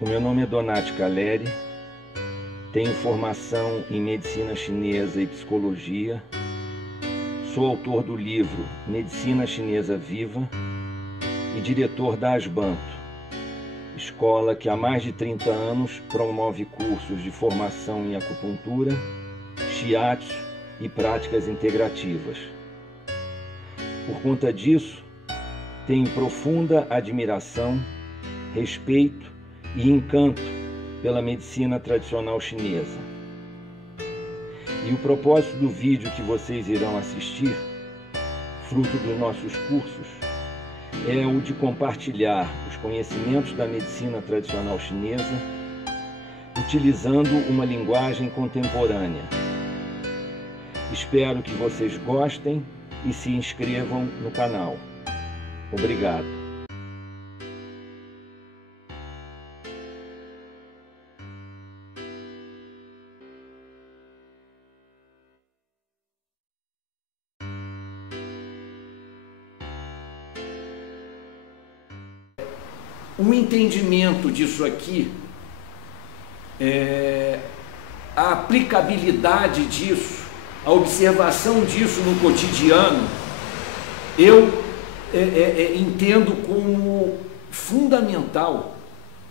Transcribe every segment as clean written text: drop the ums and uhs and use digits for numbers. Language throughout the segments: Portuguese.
O meu nome é Donati Caleri, tenho formação em Medicina Chinesa e Psicologia, sou autor do livro Medicina Chinesa Viva e diretor da Asbanto, escola que há mais de 30 anos promove cursos de formação em acupuntura, shiatsu e práticas integrativas. Por conta disso, tenho profunda admiração, respeito e encanto pela medicina tradicional chinesa. E o propósito do vídeo que vocês irão assistir, fruto dos nossos cursos, é o de compartilhar os conhecimentos da medicina tradicional chinesa, utilizando uma linguagem contemporânea. Espero que vocês gostem e se inscrevam no canal. Obrigado. O entendimento disso aqui, a aplicabilidade disso, a observação disso no cotidiano, eu entendo como fundamental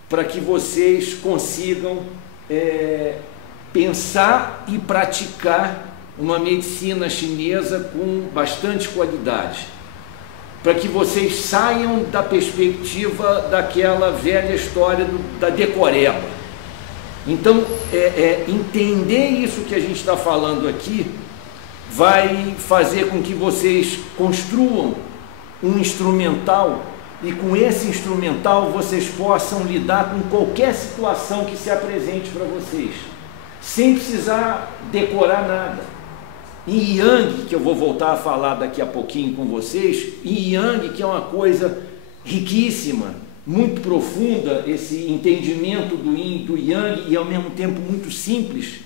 para que vocês consigam pensar e praticar uma medicina chinesa com bastante qualidade, para que vocês saiam da perspectiva daquela velha história da decoreba. Então, entender isso que a gente está falando aqui vai fazer com que vocês construam um instrumental e com esse instrumental vocês possam lidar com qualquer situação que se apresente para vocês, sem precisar decorar nada. Em Yang, que eu vou voltar a falar daqui a pouquinho com vocês, em Yang, que é uma coisa riquíssima, muito profunda, esse entendimento do Yin e do Yang, e ao mesmo tempo muito simples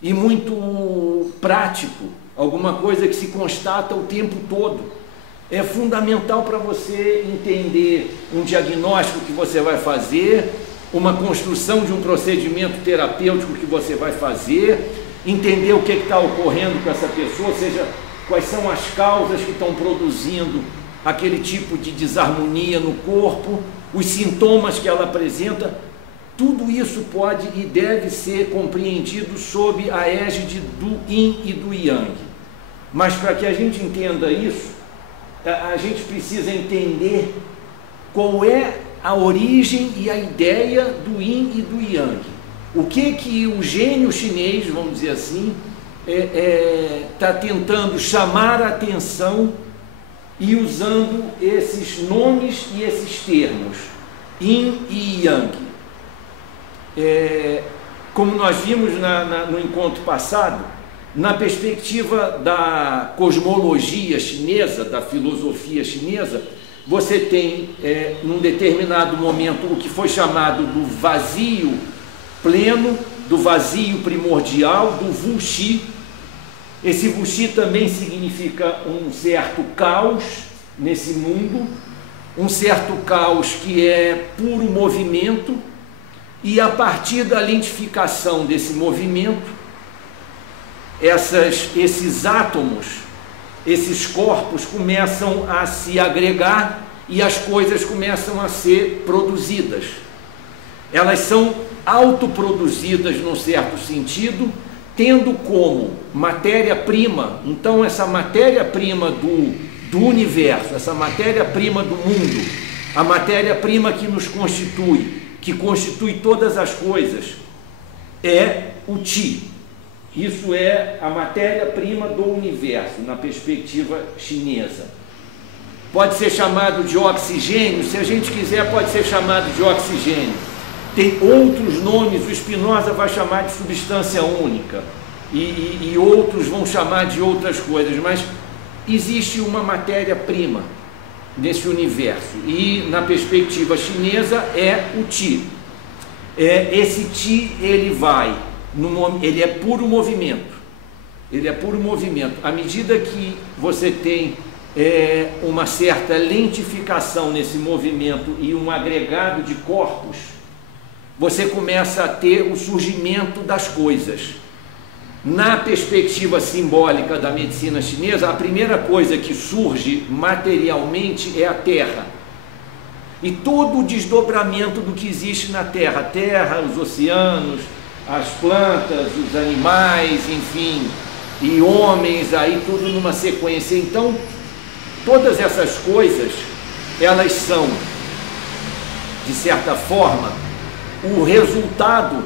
e muito prático, alguma coisa que se constata o tempo todo. É fundamental para você entender um diagnóstico que você vai fazer, uma construção de um procedimento terapêutico que você vai fazer, entender o que está ocorrendo com essa pessoa, ou seja, quais são as causas que estão produzindo aquele tipo de desarmonia no corpo, os sintomas que ela apresenta. Tudo isso pode e deve ser compreendido sob a égide do Yin e do Yang. Mas para que a gente entenda isso, a gente precisa entender qual é a origem e a ideia do Yin e do Yang. O que o gênio chinês, vamos dizer assim, está tentando chamar a atenção e usando esses nomes e esses termos, Yin e Yang. Como nós vimos no encontro passado, na perspectiva da cosmologia chinesa, da filosofia chinesa, você tem, num determinado momento, o que foi chamado do vazio pleno, do vazio primordial, do Wuxi. Esse Wuxi também significa um certo caos nesse mundo, um certo caos que é puro movimento, e a partir da lentificação desse movimento, esses átomos, esses corpos começam a se agregar e as coisas começam a ser produzidas. Elas são autoproduzidas num certo sentido, tendo como matéria-prima, então essa matéria-prima do universo, essa matéria-prima do mundo, a matéria-prima que nos constitui, que constitui todas as coisas, é o Qi. Isso é a matéria-prima do universo, na perspectiva chinesa. Pode ser chamado de oxigênio, se a gente quiser pode ser chamado de oxigênio. Tem outros nomes, o Spinoza vai chamar de substância única, e outros vão chamar de outras coisas, mas existe uma matéria-prima nesse universo, e na perspectiva chinesa é o Qi. Esse Qi, ele é puro movimento, à medida que você tem uma certa lentificação nesse movimento e um agregado de corpos, você começa a ter o surgimento das coisas. Na perspectiva simbólica da medicina chinesa, a primeira coisa que surge materialmente é a terra. E todo o desdobramento do que existe na terra, a terra, os oceanos, as plantas, os animais, enfim, e homens, aí tudo numa sequência. Então, todas essas coisas, elas são, de certa forma, o resultado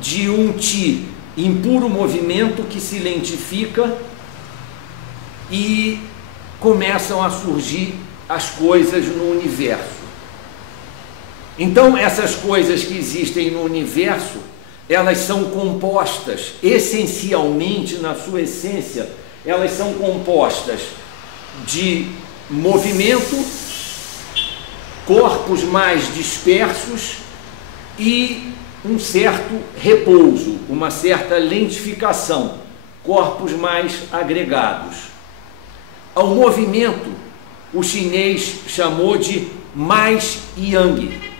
de um Qi em puro movimento que se lentifica e começam a surgir as coisas no universo. Então, essas coisas que existem no universo, elas são compostas, essencialmente, na sua essência, elas são compostas de movimento, corpos mais dispersos e um certo repouso, uma certa lentificação, corpos mais agregados. Ao movimento, o chinês chamou de mais yang.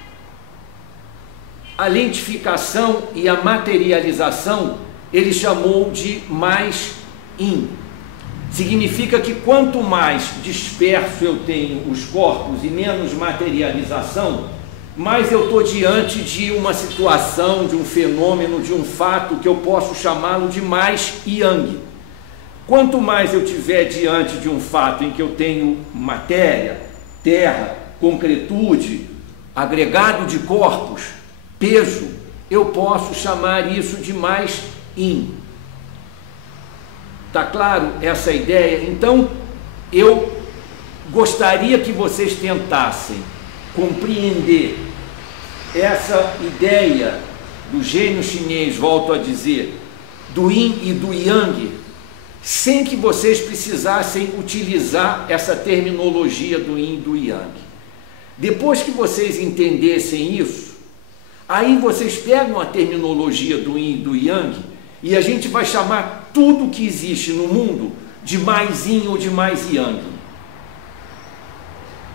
A lentificação e a materialização ele chamou de mais yin. Significa que quanto mais disperso eu tenho os corpos e menos materialização, mais eu estou diante de uma situação, de um fenômeno, de um fato que eu posso chamá-lo de mais yang. Quanto mais eu tiver diante de um fato em que eu tenho matéria, terra, concretude, agregado de corpos, peso, eu posso chamar isso de mais yin. Tá claro essa ideia? Então, eu gostaria que vocês tentassem compreender essa ideia do gênio chinês, volto a dizer, do yin e do yang, sem que vocês precisassem utilizar essa terminologia do yin e do yang. Depois que vocês entendessem isso, aí vocês pegam a terminologia do yin e do yang e a gente vai chamar tudo que existe no mundo de mais yin ou de mais yang.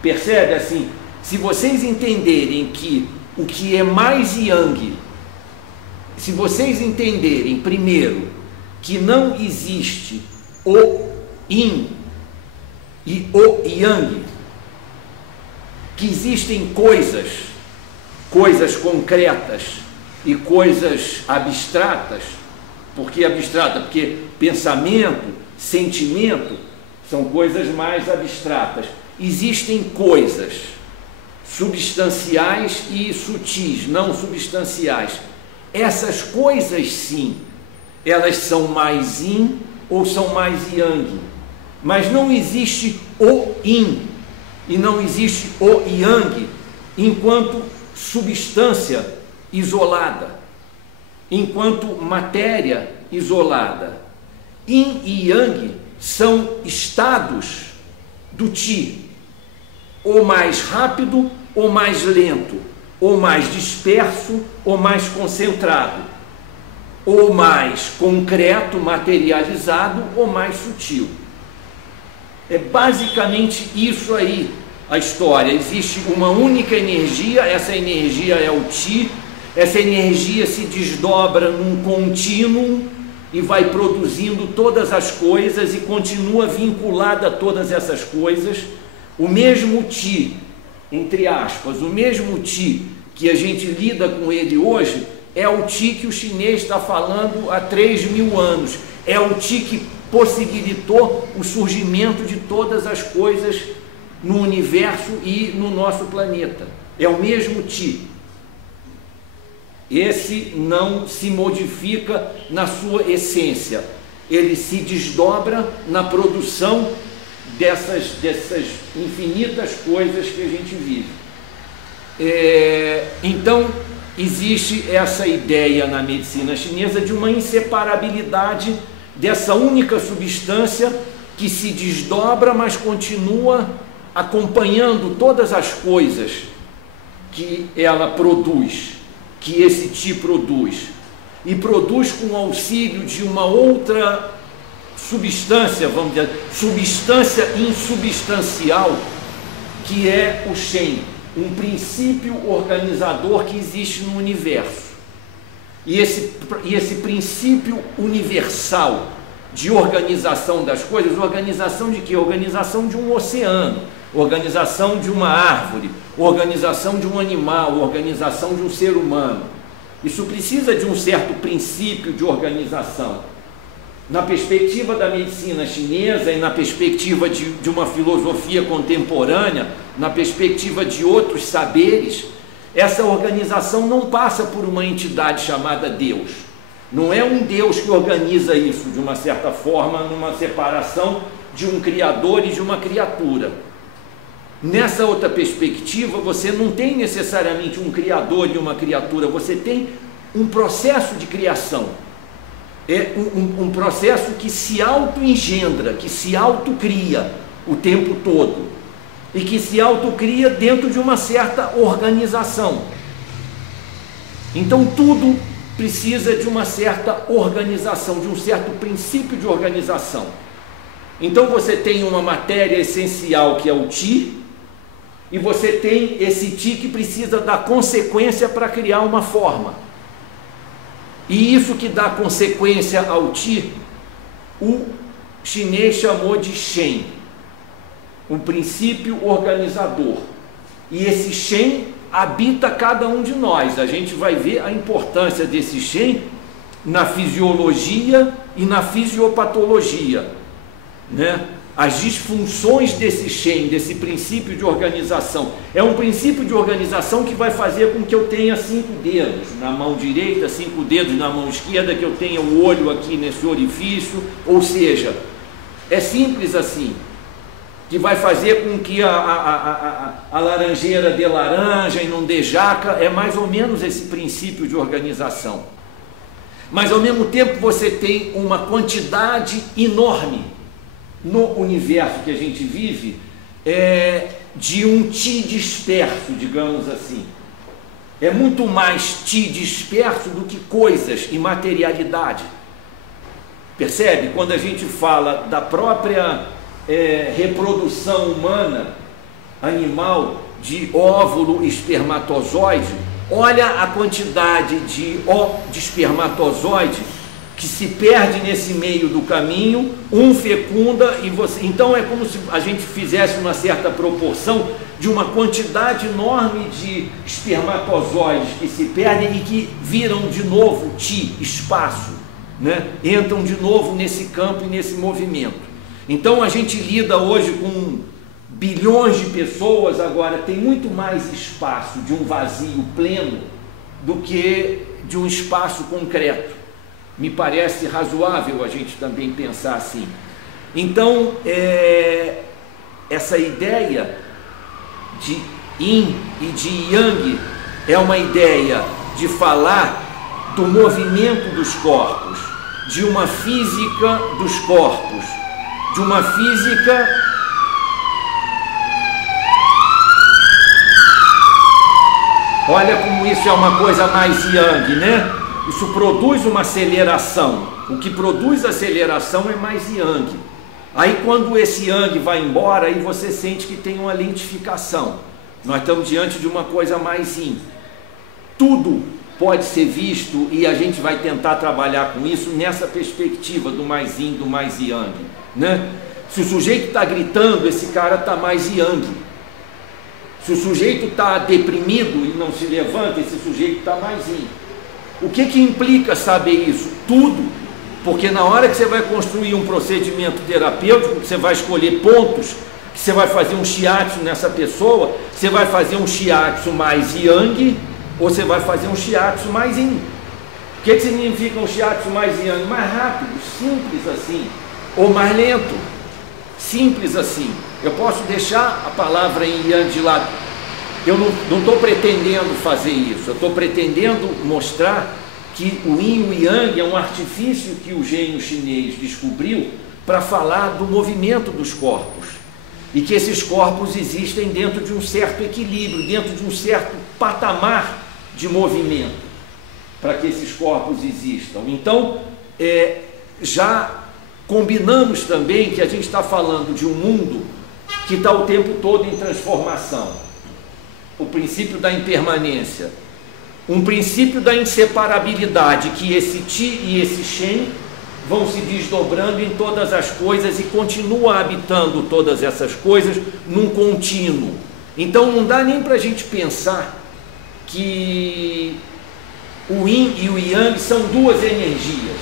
Percebe assim? Se vocês entenderem que o que é mais yang, se vocês entenderem primeiro que não existe o yin e o yang, que existem coisas concretas e coisas abstratas. Por que abstrata? Porque pensamento, sentimento são coisas mais abstratas. Existem coisas substanciais e sutis, não substanciais. Essas coisas, sim, elas são mais yin ou são mais yang. Mas não existe o yin e não existe o yang enquanto substância isolada, enquanto matéria isolada. Yin e yang são estados do Qi, ou mais rápido ou mais lento, ou mais disperso ou mais concentrado, ou mais concreto, materializado ou mais sutil. É basicamente isso aí a história. Existe uma única energia, essa energia é o Qi, essa energia se desdobra num contínuo e vai produzindo todas as coisas e continua vinculada a todas essas coisas. O mesmo Qi, entre aspas, o mesmo Qi que a gente lida com ele hoje, é o Qi que o chinês está falando há 3.000 anos. É o Qi que possibilitou o surgimento de todas as coisas no universo e no nosso planeta. É o mesmo Qi. Esse não se modifica na sua essência. Ele se desdobra na produção dessas infinitas coisas que a gente vive. Então, existe essa ideia na medicina chinesa de uma inseparabilidade dessa única substância que se desdobra, mas continua acompanhando todas as coisas que ela produz, que esse Qi produz, e produz com o auxílio de uma outra substância, vamos dizer, substância insubstancial, que é o Shen. um princípio organizador que existe no universo. E esse princípio universal de organização das coisas, organização de quê? Organização de um oceano, organização de uma árvore, organização de um animal, organização de um ser humano. Isso precisa de um certo princípio de organização. Na perspectiva da medicina chinesa e na perspectiva de uma filosofia contemporânea, na perspectiva de outros saberes, essa organização não passa por uma entidade chamada Deus. Não é um Deus que organiza isso de uma certa forma, numa separação de um criador e de uma criatura. Nessa outra perspectiva, você não tem necessariamente um criador e uma criatura, você tem um processo de criação. É um processo que se auto-engendra, que se auto-cria o tempo todo e que se auto-cria dentro de uma certa organização. Então tudo precisa de uma certa organização, de um certo princípio de organização. Então você tem uma matéria essencial que é o Qi, e você tem esse Qi que precisa dar consequência para criar uma forma. E isso que dá consequência ao Qi, o chinês chamou de Shen, um princípio organizador. E esse Shen habita cada um de nós. A gente vai ver a importância desse Shen na fisiologia e na fisiopatologia, né? As disfunções desse Shen, desse princípio de organização. É um princípio de organização que vai fazer com que eu tenha 5 dedos na mão direita, 5 dedos na mão esquerda, que eu tenha o olho aqui nesse orifício, ou seja, é simples assim, que vai fazer com que a laranjeira dê laranja e não dê jaca. É mais ou menos esse princípio de organização. Mas ao mesmo tempo você tem uma quantidade enorme no universo que a gente vive, de um Qi disperso, digamos assim. É muito mais Qi disperso do que coisas e materialidade. Percebe? Quando a gente fala da própria reprodução humana, animal, de óvulo e espermatozoide, olha a quantidade de espermatozoide que se perde nesse meio do caminho, um fecunda e você... Então é como se a gente fizesse uma certa proporção de uma quantidade enorme de espermatozoides que se perdem e que viram de novo Qi, espaço, né? Entram de novo nesse campo e nesse movimento. Então a gente lida hoje com bilhões de pessoas, agora tem muito mais espaço de um vazio pleno do que de um espaço concreto. Me parece razoável a gente também pensar assim. Então, essa ideia de Yin e de Yang é uma ideia de falar do movimento dos corpos, de uma física dos corpos, de uma física olha como isso é uma coisa mais Yang, né? Isso produz uma aceleração. O que produz aceleração é mais Yang. Aí quando esse Yang vai embora, aí você sente que tem uma lentificação. Nós estamos diante de uma coisa mais Yin. Tudo pode ser visto e a gente vai tentar trabalhar com isso nessa perspectiva do mais Yin, do mais Yang, né? Se o sujeito está gritando, esse cara está mais Yang. Se o sujeito está deprimido e não se levanta, esse sujeito está mais Yin. O que implica saber isso? Tudo, porque na hora que você vai construir um procedimento terapêutico, você vai escolher pontos, que você vai fazer um shiatsu nessa pessoa, você vai fazer um shiatsu mais Yang, ou você vai fazer um shiatsu mais Yin. O que significa um shiatsu mais Yang? Mais rápido, simples assim, ou mais lento, simples assim. Eu posso deixar a palavra em Yang de lado. Eu não estou pretendendo fazer isso, eu estou pretendendo mostrar que o Yin e o Yang é um artifício que o gênio chinês descobriu para falar do movimento dos corpos. E que esses corpos existem dentro de um certo equilíbrio, dentro de um certo patamar de movimento, para que esses corpos existam. Então, já combinamos também que a gente está falando de um mundo que está o tempo todo em transformação. o princípio da impermanência, um princípio da inseparabilidade, que esse Ti e esse Shen vão se desdobrando em todas as coisas e continua habitando todas essas coisas num contínuo. Então não dá nem para a gente pensar que o Yin e o Yang são duas energias.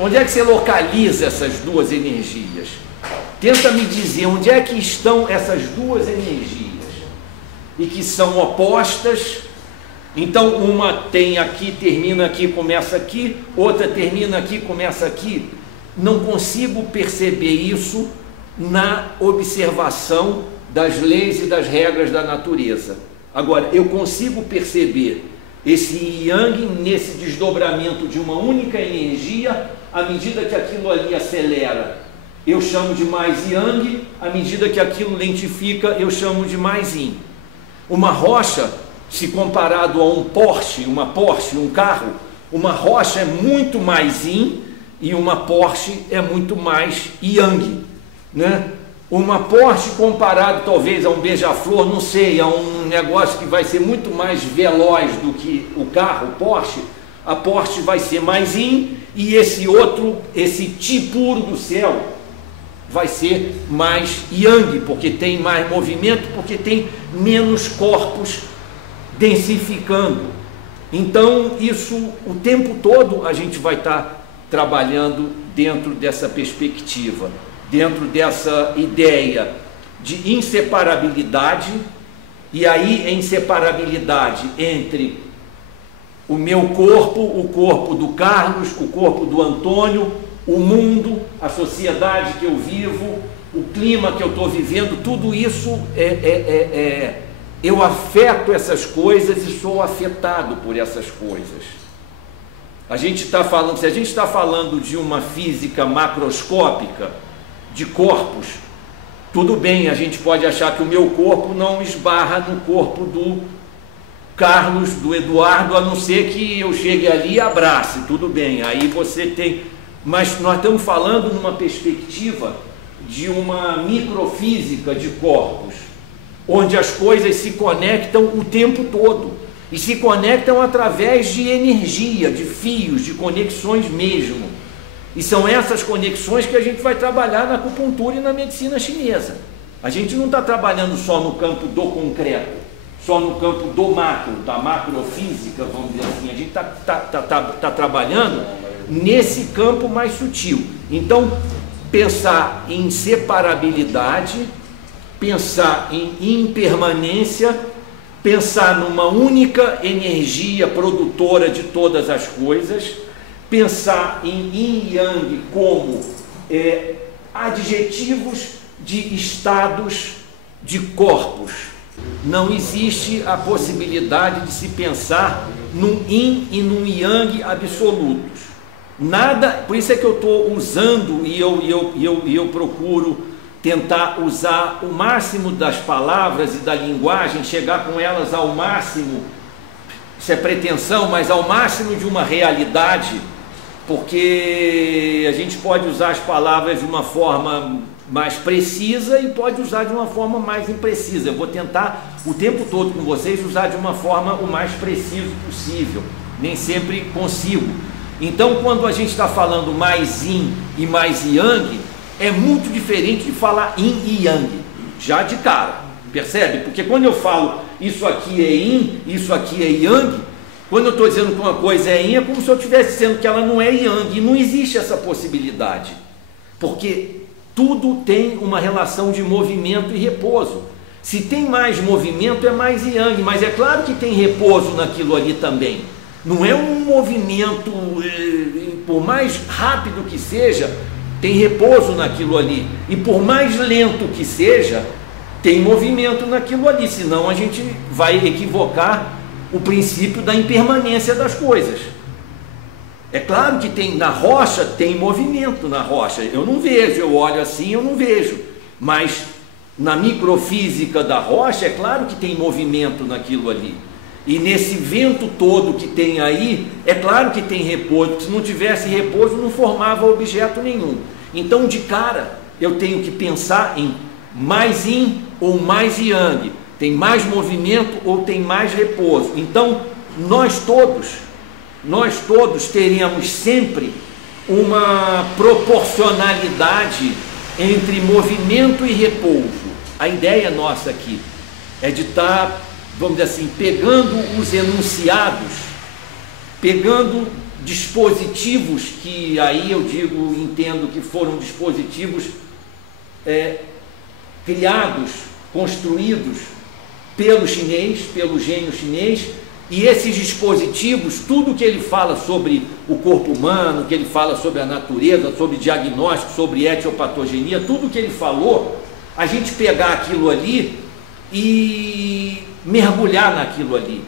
Onde é que você localiza essas duas energias? Tenta me dizer onde é que estão essas duas energias e que são opostas. Então uma tem aqui, termina aqui, começa aqui, outra termina aqui, começa aqui. Não consigo perceber isso na observação das leis e das regras da natureza. Agora, eu consigo perceber esse Yang nesse desdobramento de uma única energia, à medida que aquilo ali acelera, eu chamo de mais Yang, à medida que aquilo lentifica, eu chamo de mais Yin. Uma rocha, se comparado a um Porsche, um carro, uma rocha é muito mais Yin e uma Porsche é muito mais Yang, né? Uma Porsche comparado talvez a um beija-flor, não sei, a um negócio que vai ser muito mais veloz do que o carro, o Porsche, a Porsche vai ser mais Yin e esse outro, esse Ti puro do céu, vai ser mais Yang, porque tem mais movimento, porque tem menos corpos densificando. Então isso, o tempo todo a gente vai estar trabalhando dentro dessa perspectiva, dentro dessa ideia de inseparabilidade, e aí a inseparabilidade entre o meu corpo, o corpo do Carlos, o corpo do Antônio, o mundo, a sociedade que eu vivo, o clima que eu estou vivendo, tudo isso eu afeto essas coisas e sou afetado por essas coisas. A gente está falando, se a gente está falando de uma física macroscópica, de corpos, tudo bem, a gente pode achar que o meu corpo não esbarra no corpo do Carlos, do Eduardo, a não ser que eu chegue ali e abrace, tudo bem, aí você tem, mas nós estamos falando numa perspectiva de uma microfísica de corpos, onde as coisas se conectam o tempo todo, e se conectam através de energia, de fios, de conexões mesmo. E são essas conexões que a gente vai trabalhar na acupuntura e na medicina chinesa. A gente não está trabalhando só no campo do concreto, só no campo do macro, da macrofísica, vamos dizer assim. A gente está trabalhando nesse campo mais sutil. Então, pensar em separabilidade, pensar em impermanência, pensar numa única energia produtora de todas as coisas, pensar em Yin e Yang como adjetivos de estados de corpos. Não existe a possibilidade de se pensar num Yin e num Yang absolutos. Nada, por isso é que eu estou usando e eu procuro tentar usar o máximo das palavras e da linguagem, chegar com elas ao máximo, isso é pretensão, mas ao máximo de uma realidade, porque a gente pode usar as palavras de uma forma mais precisa e pode usar de uma forma mais imprecisa. Eu vou tentar o tempo todo com vocês usar de uma forma o mais preciso possível, nem sempre consigo. Então, quando a gente está falando mais Yin e mais Yang, é muito diferente de falar Yin e Yang, já de cara, percebe? Porque quando eu falo isso aqui é Yin, isso aqui é Yang, quando eu estou dizendo que uma coisa é Yin, é como se eu estivesse dizendo que ela não é Yang, e não existe essa possibilidade, porque tudo tem uma relação de movimento e repouso. Se tem mais movimento, é mais Yang, mas é claro que tem repouso naquilo ali também. Não é um movimento, por mais rápido que seja, tem repouso naquilo ali. E por mais lento que seja, tem movimento naquilo ali. Senão a gente vai equivocar o princípio da impermanência das coisas. É claro que tem, na rocha tem movimento na rocha. Eu não vejo, eu olho assim, eu não vejo. Mas na microfísica da rocha, é claro que tem movimento naquilo ali. E nesse vento todo que tem aí, é claro que tem repouso, porque se não tivesse repouso não formava objeto nenhum. Então de cara eu tenho que pensar em mais Yin ou mais Yang, tem mais movimento ou tem mais repouso. Então, nós todos teremos sempre uma proporcionalidade entre movimento e repouso. A ideia nossa aqui é de estar, vamos dizer assim, pegando os enunciados, pegando dispositivos que aí eu digo, entendo que foram dispositivos criados, construídos pelo chinês, pelo gênio chinês, e esses dispositivos, tudo que ele fala sobre o corpo humano, que ele fala sobre a natureza, sobre diagnóstico, sobre etiopatogenia, tudo que ele falou, a gente pegar aquilo ali e mergulhar naquilo ali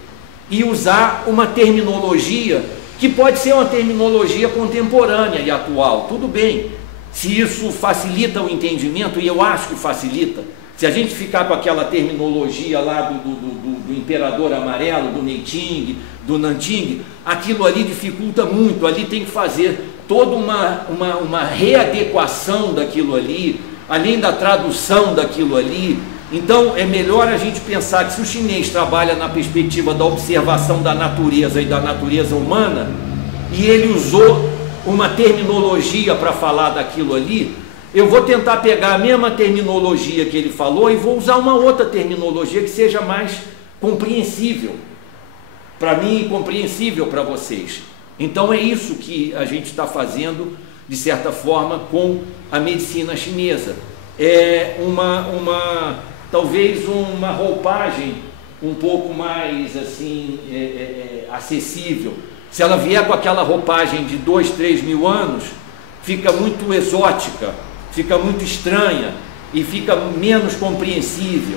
e usar uma terminologia que pode ser uma terminologia contemporânea e atual, tudo bem, se isso facilita o entendimento, e eu acho que facilita. Se a gente ficar com aquela terminologia lá do imperador amarelo, do Neiting, do Nanting, aquilo ali dificulta muito, ali tem que fazer toda uma readequação daquilo ali, além da tradução daquilo ali. Então é melhor a gente pensar que se o chinês trabalha na perspectiva da observação da natureza e da natureza humana, e ele usou uma terminologia para falar daquilo ali, eu vou tentar pegar a mesma terminologia que ele falou e vou usar uma outra terminologia que seja mais compreensível para mim e compreensível para vocês. Então é isso que a gente está fazendo, de certa forma, com a medicina chinesa. É talvez uma roupagem um pouco mais assim, acessível. Se ela vier com aquela roupagem de 2, 3 mil anos, fica muito exótica, fica muito estranha e fica menos compreensível,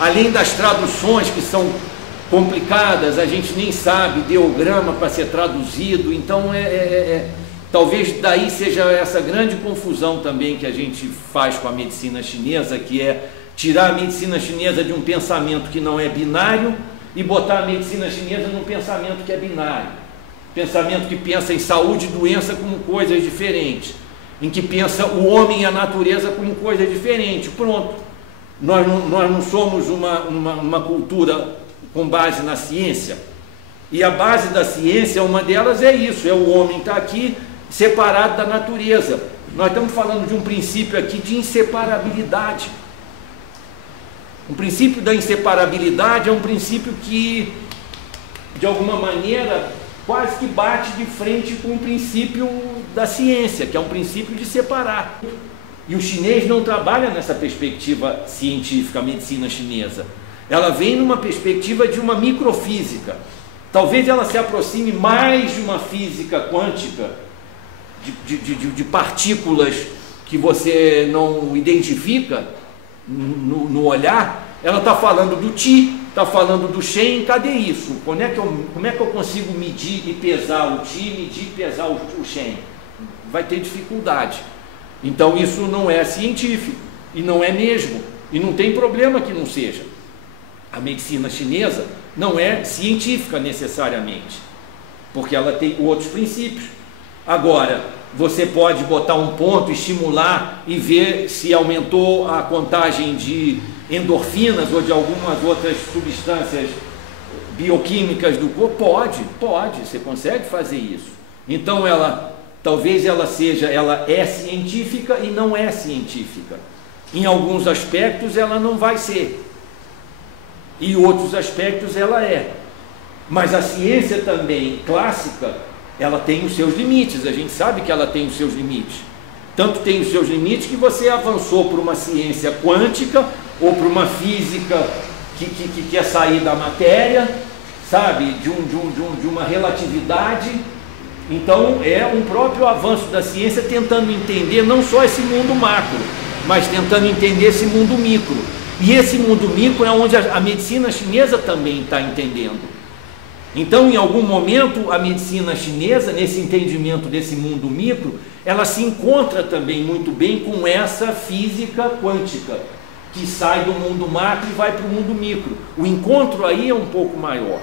além das traduções que são complicadas, a gente nem sabe ideograma para ser traduzido, então talvez daí seja essa grande confusão também que a gente faz com a medicina chinesa, que é tirar a medicina chinesa de um pensamento que não é binário e botar a medicina chinesa num pensamento que é binário, pensamento que pensa em saúde e doença como coisas diferentes, em que pensa o homem e a natureza como coisas diferentes. Pronto, nós não somos uma cultura com base na ciência, e a base da ciência, uma delas é isso, é o homem estar aqui separado da natureza. Nós estamos falando de um princípio aqui de inseparabilidade. O princípio da inseparabilidade é um princípio que, de alguma maneira, quase que bate de frente com o princípio da ciência, que é um princípio de separar. E o chinês não trabalha nessa perspectiva científica, a medicina chinesa. Ela vem numa perspectiva de uma microfísica. Talvez ela se aproxime mais de uma física quântica, de partículas que você não identifica no olhar. Ela está falando do Qi, está falando do Shen. Cadê isso? Como é que eu consigo medir e pesar o Qi, medir e pesar o Shen? Vai ter dificuldade. Então isso não é científico, e não é mesmo, e não tem problema que não seja. A medicina chinesa não é científica necessariamente, porque ela tem outros princípios. Agora, você pode botar um ponto, estimular e ver se aumentou a contagem de endorfinas ou de algumas outras substâncias bioquímicas do corpo? Pode, você consegue fazer isso. Então talvez ela é científica e não é científica. Em alguns aspectos ela não vai ser, e outros aspectos ela é. Mas a ciência também clássica, ela tem os seus limites, a gente sabe que ela tem os seus limites. Tanto tem os seus limites que você avançou para uma ciência quântica ou para uma física que quer sair da matéria, sabe, de uma relatividade. Então é um próprio avanço da ciência tentando entender não só esse mundo macro, mas tentando entender esse mundo micro. E esse mundo micro é onde a medicina chinesa também está entendendo. Então, em algum momento, a medicina chinesa, nesse entendimento desse mundo micro, ela se encontra também muito bem com essa física quântica, que sai do mundo macro e vai para o mundo micro. O encontro aí é um pouco maior.